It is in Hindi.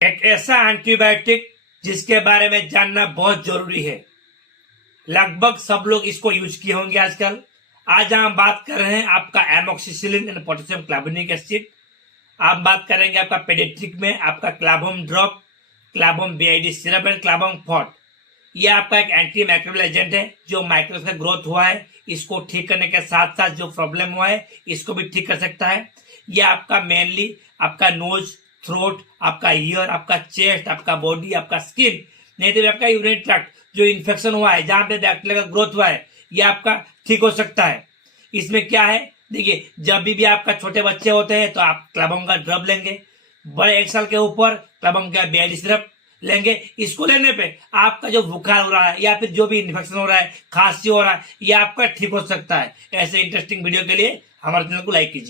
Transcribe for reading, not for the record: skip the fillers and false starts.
एक ऐसा एंटीबायोटिक जिसके बारे में जानना बहुत जरूरी है। लगभग सब लोग इसको यूज किए होंगे आजकल। आज हम बात कर रहे हैं आपका amoxicillin and potassium clavulanic acid. आप बात करेंगे आपका पेडियाट्रिक में आपका Clavam drop, Clavam BID syrup and Clavam forte. यह आपका एक एंटी माइक्रोबियल एजेंट है जो माइक्रोब्स का ग्रोथ हुआ है इसको ठीक करने के साथ साथ जो प्रॉब्लम हुआ है इसको भी ठीक कर सकता है। यह आपका मेनली आपका नोज, थ्रोट, आपका ईयर, आपका चेस्ट, आपका बॉडी, आपका स्किन, नहीं तो आपका यूरिनरी ट्रैक्ट जो इन्फेक्शन हुआ है, जहां पे बैक्टीरिया का ग्रोथ हुआ है, यह आपका ठीक हो सकता है। इसमें क्या है, देखिए, जब भी आपका छोटे बच्चे होते हैं तो आप क्लावम का ड्रॉप लेंगे, बड़े 1 साल के ऊपर क्लावम का बीआईडी सिरप लेंगे। इसको लेने पे आपका जो बुखार हो रहा है या फिर जो भी इन्फेक्शन हो रहा है, खांसी हो रहा है, यह आपका ठीक हो सकता है। ऐसे इंटरेस्टिंग वीडियो के लिए हमारे चैनल को लाइक कीजिए।